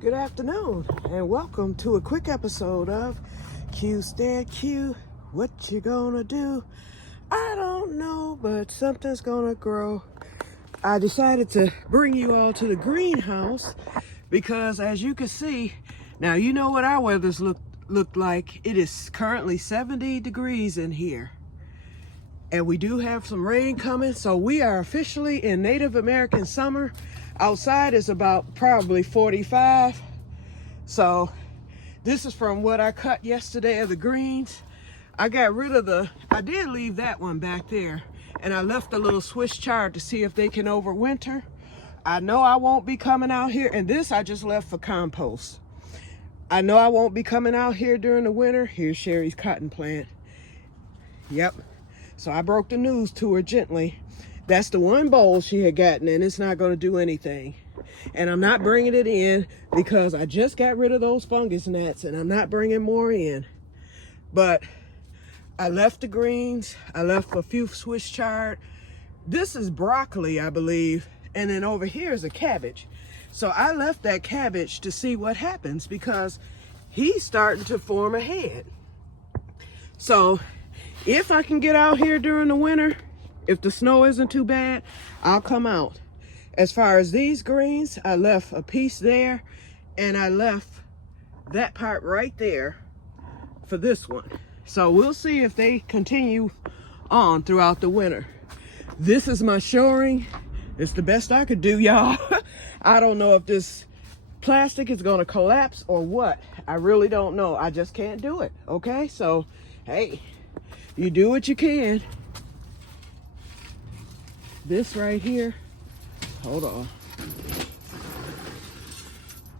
Good afternoon and welcome to a quick episode of Que-stead-Que. What you gonna do? I don't know, but something's gonna grow. I decided to bring you all to the greenhouse because, as you can see, now you know what our weather's looked like. It is currently 70 degrees in here. And we do have some rain coming, so we are officially in Native American summer. Outside is about probably 45. So this is from what I cut yesterday of the greens. I got rid of I did leave that one back there, and I left a little Swiss chard to see if they can overwinter. I know I won't be coming out here, and this I just left for compost. I know I won't be coming out here during the winter. Here's Sherry's cotton plant. Yep. So I broke the news to her gently. That's the one bowl she had gotten, and it's not going to do anything. And I'm not bringing it in because I just got rid of those fungus gnats, and I'm not bringing more in. But I left the greens. I left a few Swiss chard. This is broccoli, I believe. And then over here is a cabbage. So I left that cabbage to see what happens because he's starting to form a head. So if I can get out here during the winter, if the snow isn't too bad, I'll come out. As far as these greens, I left a piece there, and I left that part right there for this one. So we'll see if they continue on throughout the winter. This is my shoring. It's the best I could do, y'all. I don't know if this plastic is gonna collapse or what. I really don't know. I just can't do it, okay? So, hey, you do what you can. This right here, hold on.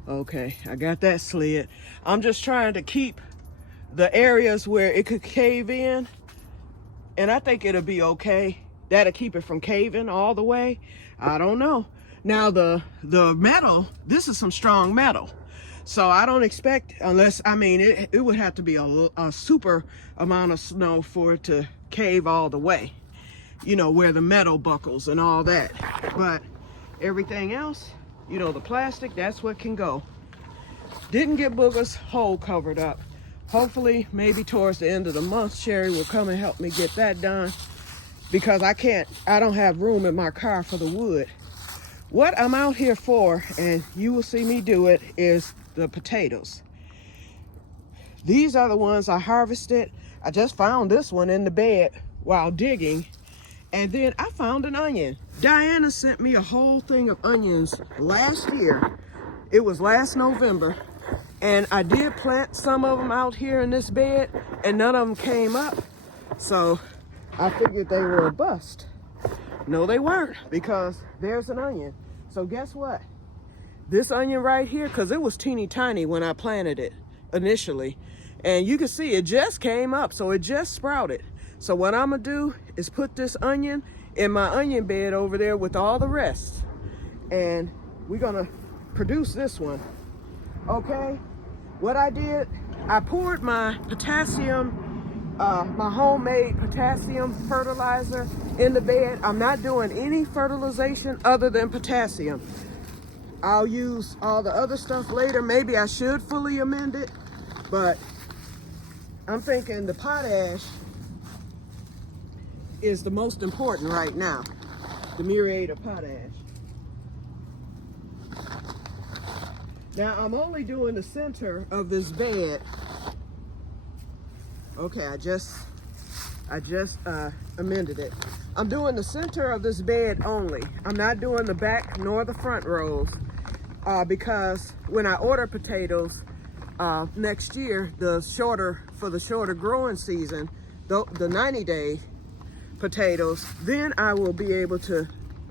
Okay, I got that slid. I'm just trying to keep the areas where it could cave in, and I think it'll be okay. That'll keep it from caving all the way. I don't know. Now the metal, this is some strong metal. So I don't expect, unless, I mean, it would have to be a super amount of snow for it to cave all the way. You know, where the metal buckles and all that. But everything else, you know, the plastic, that's what can go. Didn't get Booger's hole covered up. Hopefully, maybe towards the end of the month, Sherry will come and help me get that done. Because I don't have room in my car for the wood. What I'm out here for, and you will see me do it, is the potatoes. These are the ones I harvested. I just found this one in the bed while digging. And then I found an onion. Diana sent me a whole thing of onions last year. It was last November. And I did plant some of them out here in this bed, and none of them came up. So I figured they were a bust. No, they weren't, because there's an onion. So guess what? This onion right here, because it was teeny tiny when I planted it initially. And you can see it just came up, so it just sprouted. So what I'm gonna do is put this onion in my onion bed over there with all the rest. And we're gonna produce this one, okay? What I did, I poured my potassium, my homemade potassium fertilizer in the bed. I'm not doing any fertilization other than potassium. I'll use all the other stuff later. Maybe I should fully amend it, but I'm thinking the potash is the most important right now, the muriate of potash. Now I'm only doing the center of this bed. Okay, I just amended it. I'm doing the center of this bed only. I'm not doing the back nor the front rows because when I order potatoes next year, for the shorter growing season, the 90-day potatoes, then I will be able to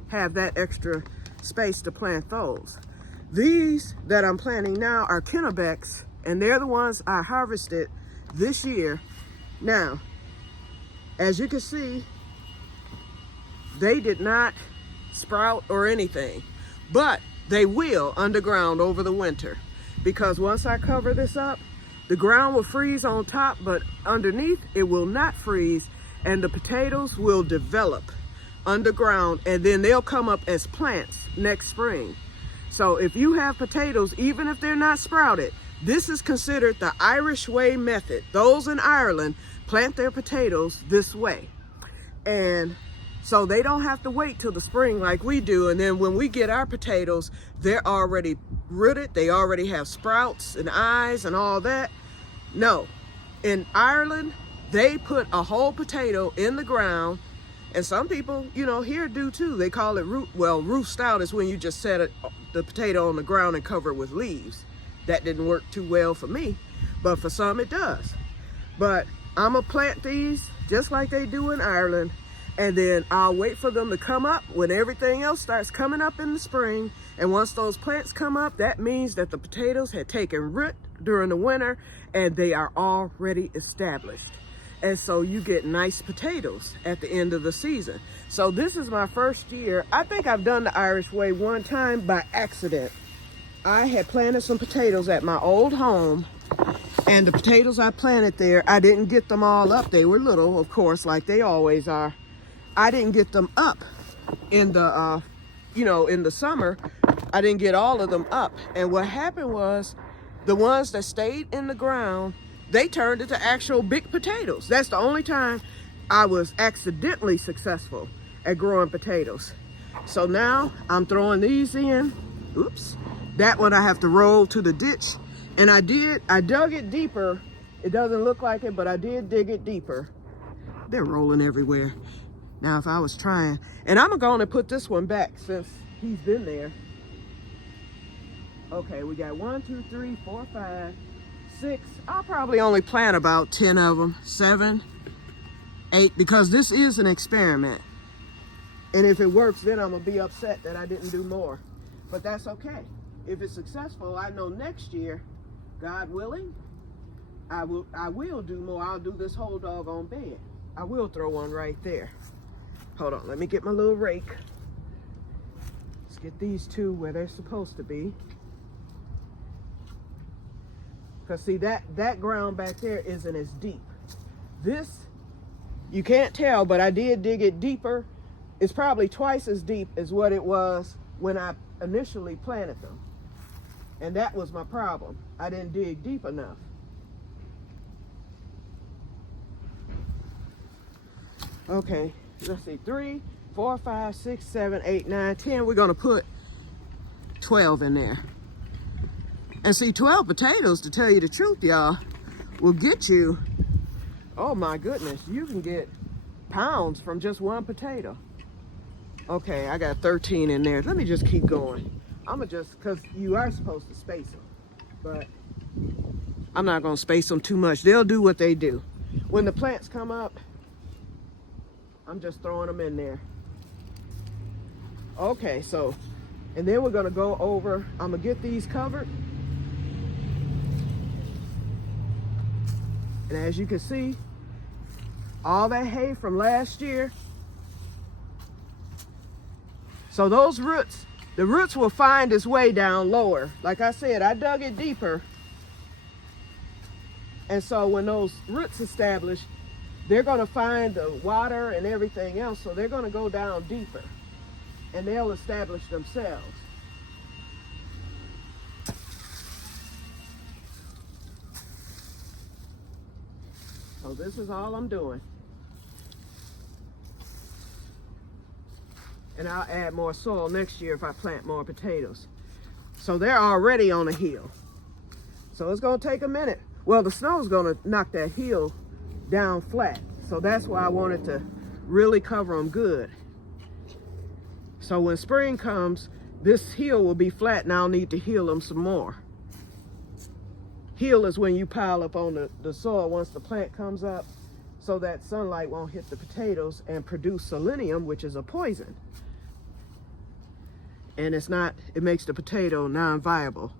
have that extra space to plant those. These that I'm planting now are Kennebecks, and they're the ones I harvested this year. Now, as you can see, they did not sprout or anything, but they will underground over the winter, because once I cover this up, the ground will freeze on top, but underneath it will not freeze, and the potatoes will develop underground, and then they'll come up as plants next spring. So if you have potatoes, even if they're not sprouted, this is considered the Irish way method. Those in Ireland plant their potatoes this way. And so they don't have to wait till the spring like we do. And then when we get our potatoes, they're already rooted. They already have sprouts and eyes and all that. No, in Ireland, they put a whole potato in the ground. And some people, you know, here do too. They call it roof stout is when you just set the potato on the ground and cover it with leaves. That didn't work too well for me, but for some it does. But I'm gonna plant these just like they do in Ireland, and then I'll wait for them to come up when everything else starts coming up in the spring. And once those plants come up, that means that the potatoes had taken root during the winter and they are already established. And so you get nice potatoes at the end of the season. So this is my first year. I think I've done the Irish way one time by accident. I had planted some potatoes at my old home, and the potatoes I planted there, I didn't get them all up. They were little, of course, like they always are. I didn't get them up in the, in the summer. I didn't get all of them up. And what happened was the ones that stayed in the ground, they turned into actual big potatoes. That's the only time I was accidentally successful at growing potatoes. So now I'm throwing these in. Oops. That one I have to roll to the ditch. And I dug it deeper. It doesn't look like it, but I did dig it deeper. They're rolling everywhere. Now if I was trying, and I'm going to put this one back since he's been there. Okay, we got 1, 2, 3, 4, 5, 6. I'll probably only plant about 10 of them, 7, 8, because this is an experiment. And if it works, then I'm gonna be upset that I didn't do more. But that's okay. If it's successful, I know next year, God willing, I will do more. I'll do this whole doggone bed. I will throw one right there. Hold on, let me get my little rake. Let's get these two where they're supposed to be. Because see, that ground back there isn't as deep. This, you can't tell, but I did dig it deeper. It's probably twice as deep as what it was when I initially planted them. And that was my problem. I didn't dig deep enough. Okay, let's see, 3, 4, 5, 6, 7, 8, 9, 10. We're gonna put 12 in there. And see, 12 potatoes, to tell you the truth, y'all, will get you, oh my goodness, you can get pounds from just one potato. Okay, I got 13 in there. Let me just keep going. I'm gonna just, because you are supposed to space them, but I'm not gonna space them too much. They'll do what they do. When the plants come up, I'm just throwing them in there. Okay, so, and then we're gonna go over, I'm gonna get these covered. And as you can see, all that hay from last year. So those roots, the roots will find its way down lower. Like I said, I dug it deeper. And so when those roots establish, they're gonna find the water and everything else. So they're gonna go down deeper and they'll establish themselves. So this is all I'm doing. And I'll add more soil next year if I plant more potatoes. So they're already on a hill. So it's gonna take a minute. Well, the snow's gonna knock that hill down flat. So that's why I wanted to really cover them good. So when spring comes, this hill will be flat and I'll need to heal them some more. Heal is when you pile up on the soil once the plant comes up so that sunlight won't hit the potatoes and produce selenium, which is a poison. And it's not, it makes the potato non-viable.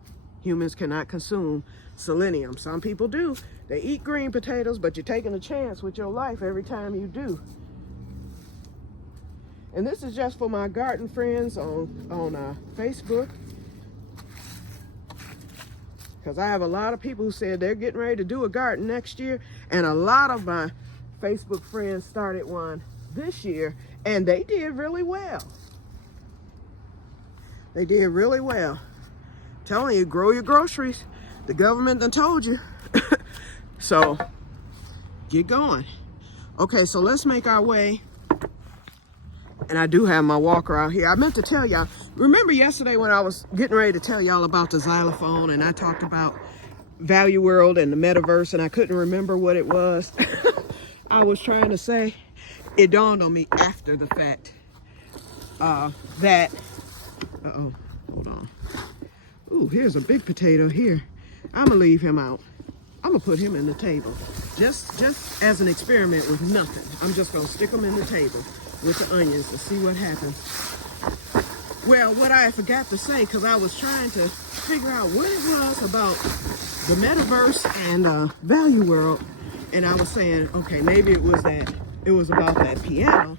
Humans cannot consume selenium. Some people do. They eat green potatoes, but you're taking a chance with your life every time you do. And this is just for my garden friends on Facebook. Because I have a lot of people who said they're getting ready to do a garden next year. And a lot of my Facebook friends started one this year, and they did really well. They did really well. Telling you, grow your groceries. The government done told you. So, get going. Okay, so let's make our way. And I do have my walker out here. I meant to tell y'all, remember yesterday when I was getting ready to tell y'all about the xylophone and I talked about Value World and the metaverse and I couldn't remember what it was. I was trying to say, it dawned on me after the fact that, hold on. Ooh, here's a big potato here. I'm gonna leave him out. I'm gonna put him in the table. Just as an experiment with nothing. I'm just gonna stick him in the table with the onions to see what happens. Well, what I forgot to say, because I was trying to figure out what it was about the metaverse and Value World, and I was saying, okay, maybe it was about that piano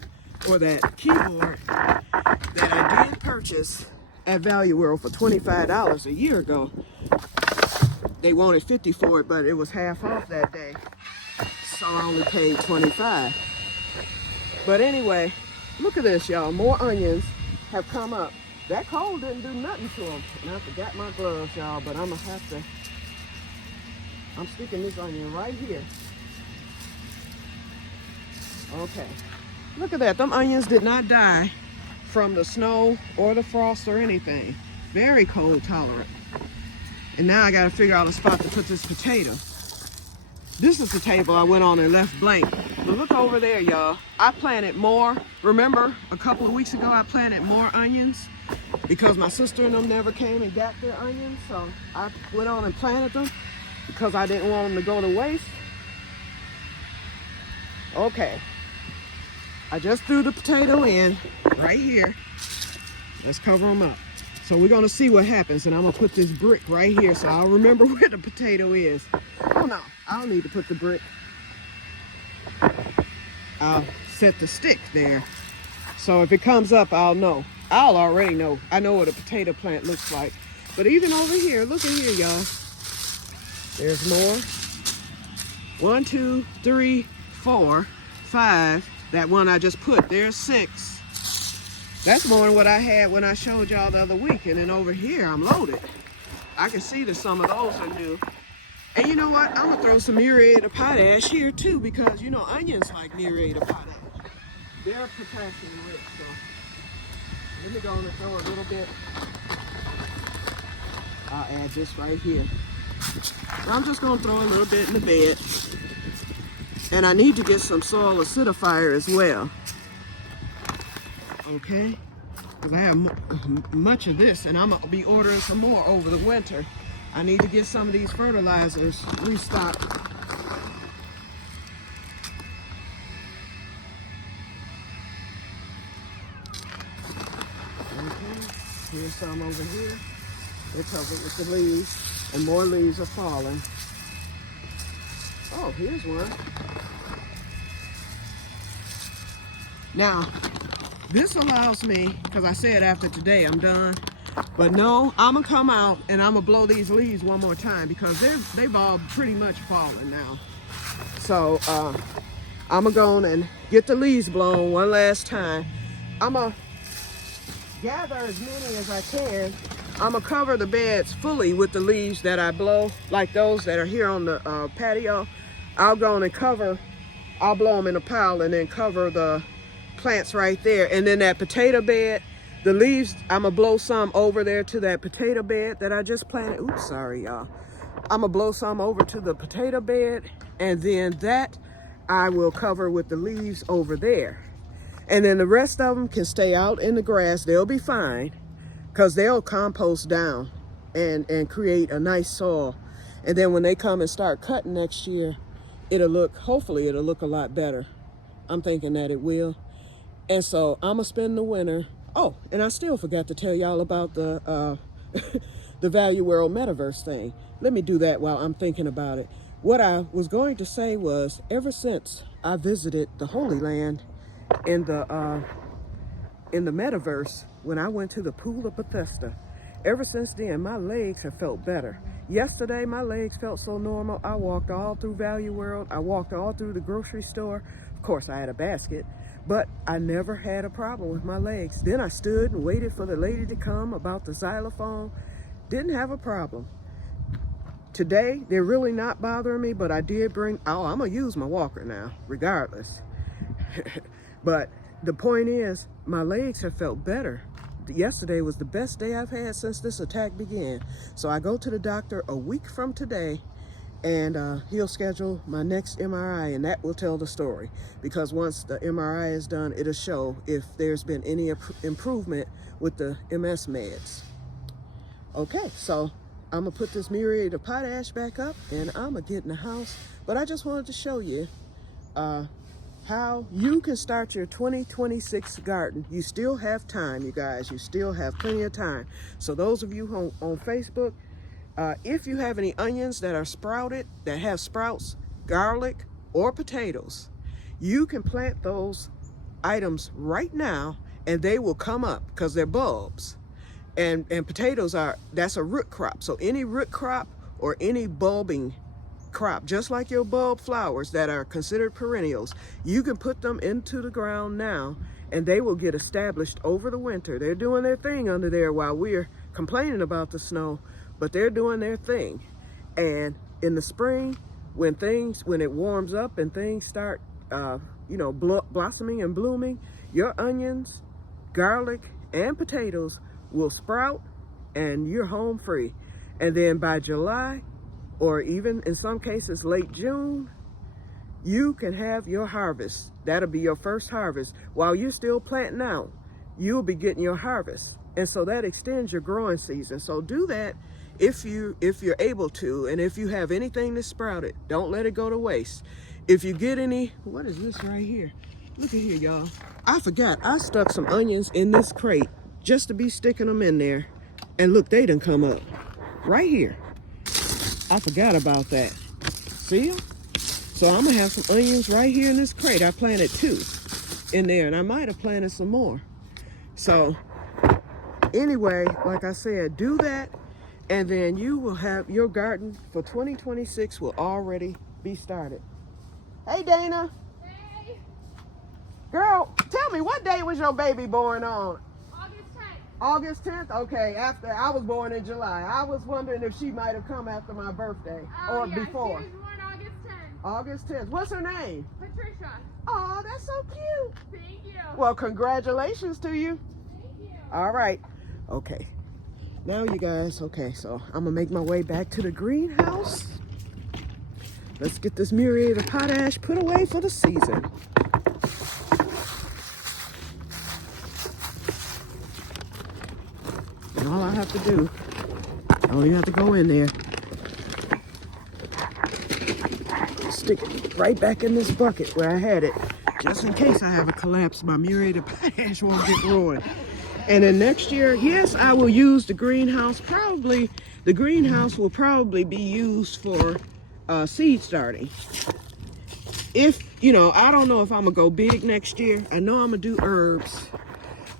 or that keyboard that I did purchase at Value World for $25 a year ago. They wanted $50 for it, but it was half off that day, so I only paid $25. But anyway, look at this, y'all. More onions have come up. That cold didn't do nothing to them. And I forgot my gloves, y'all, but I'm sticking this onion right here. Okay. Look at that. Them onions did not die from the snow or the frost or anything. Very cold tolerant. And now I got to figure out a spot to put this potato. This is the table I went on and left blank. But look over there, y'all. I planted more. Remember, a couple of weeks ago, I planted more onions because my sister and them never came and got their onions. So I went on and planted them because I didn't want them to go to waste. Okay. I just threw the potato in right here. Let's cover them up. So we're gonna see what happens, and I'm gonna put this brick right here so I'll remember where the potato is. Oh no, I don't need to put the brick. I'll set the stick there. So if it comes up, I'll know. I'll already know. I know what a potato plant looks like. But even over here, look at here, y'all. There's more. 1, 2, 3, 4, 5. That one I just put, there's 6. That's more than what I had when I showed y'all the other week. And then over here, I'm loaded. I can see that some of those are new. And you know what? I'm gonna throw some muriate of potash here too, because you know onions like muriate of potash. They're potassium rich, so let me go and throw a little bit. I'll add this right here. So I'm just gonna throw a little bit in the bed. And I need to get some soil acidifier as well. Okay, because I have much of this and I'm gonna be ordering some more over the winter. I need to get some of these fertilizers restocked. Okay, here's some over here. They're covered with the leaves and more leaves are falling. Oh, here's one. Now, this allows me, because I said after today I'm done, but no, I'm gonna come out and I'm gonna blow these leaves one more time because they've all pretty much fallen now. So I'm gonna go on and get the leaves blown one last time. I'm gonna gather as many as I can. I'm gonna cover the beds fully with the leaves that I blow, like those that are here on the patio. I'll go on and I'll blow them in a pile and then cover the plants right there. And then that potato bed, the leaves, I'm gonna blow some over there to that potato bed that I just planted. Oops, sorry y'all. I'm gonna blow some over to the potato bed, and then that I will cover with the leaves over there. And then the rest of them can stay out in the grass. They'll be fine because they'll compost down and create a nice soil. And then when they come and start cutting next year, hopefully it'll look a lot better. I'm thinking that it will. And so I'm gonna spend the winter. Oh, and I still forgot to tell y'all about the the Value World metaverse thing. Let me do that while I'm thinking about it. What I was going to say was, ever since I visited the Holy Land in the metaverse, when I went to the Pool of Bethesda, ever since then, my legs have felt better. Yesterday, my legs felt so normal. I walked all through Value World. I walked all through the grocery store. Of course, I had a basket. But I never had a problem with my legs. Then I stood and waited for the lady to come about the xylophone. Didn't have a problem. Today, they're really not bothering me, but I did bring, oh, I'm gonna use my walker now, regardless. But the point is, my legs have felt better. Yesterday was the best day I've had since this attack began. So I go to the doctor a week from today, and he'll schedule my next MRI, and that will tell the story. Because once the MRI is done, it'll show if there's been any improvement with the MS meds. Okay, so I'm gonna put this muriate of potash back up, and I'm gonna get in the house. But I just wanted to show you how you can start your 2026 garden. You still have time, you guys. You still have plenty of time. So those of you on Facebook, if you have any onions that are sprouted, that have sprouts, garlic, or potatoes, you can plant those items right now and they will come up because they're bulbs. And potatoes that's a root crop. So any root crop or any bulbing crop, just like your bulb flowers that are considered perennials, you can put them into the ground now and they will get established over the winter. They're doing their thing under there while we're complaining about the snow, but they're doing their thing. And in the spring, when it warms up and things start blossoming and blooming, your onions, garlic, and potatoes will sprout and you're home free. And then by July, or even in some cases late June, you can have your harvest. That'll be your first harvest. While you're still planting out, you'll be getting your harvest. And so that extends your growing season. So do that if you're able to, and if you have anything that's sprouted, don't let it go to waste. If you get any, what is this right here? Look at here, y'all. I forgot, I stuck some onions in this crate just to be sticking them in there. And look, they done come up right here. I forgot about that. See them? So I'm gonna have some onions right here in this crate. I planted 2 in there, and I might have planted some more. So anyway, like I said, do that, and then you will have your garden for 2026 will already be started. Hey, Dana. Hey. Girl, tell me, what day was your baby born on? August 10th. August 10th? Okay, after I was born in July. I was wondering if she might have come after my birthday or yeah, before. She was born August 10th. August 10th. What's her name? Patricia. Oh, that's so cute. Thank you. Well, congratulations to you. Thank you. All right. Okay. Now, you guys, okay, so I'm gonna make my way back to the greenhouse. Let's get this muriate of potash put away for the season. And all I have to do, I don't even have to go in there. Stick it right back in this bucket where I had it, just in case I have a collapse. My muriate of potash won't get ruined. And then next year, yes, I will use the greenhouse. Probably, the greenhouse will probably be used for seed starting. If, I don't know if I'm gonna go big next year. I know I'm gonna do herbs,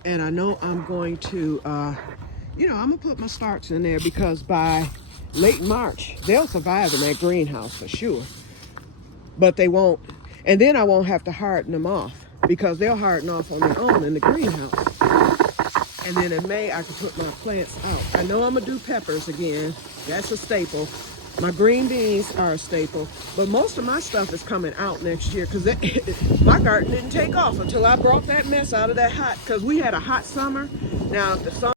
and I know I'm going to, I'm gonna put my starts in there because by late March, they'll survive in that greenhouse for sure. But they won't, and then I won't have to harden them off because they'll harden off on their own in the greenhouse. And then in May, I can put my plants out. I know I'm gonna do peppers again. That's a staple. My green beans are a staple, but most of my stuff is coming out next year because my garden didn't take off until I brought that mess out of that because we had a hot summer. Now, the summer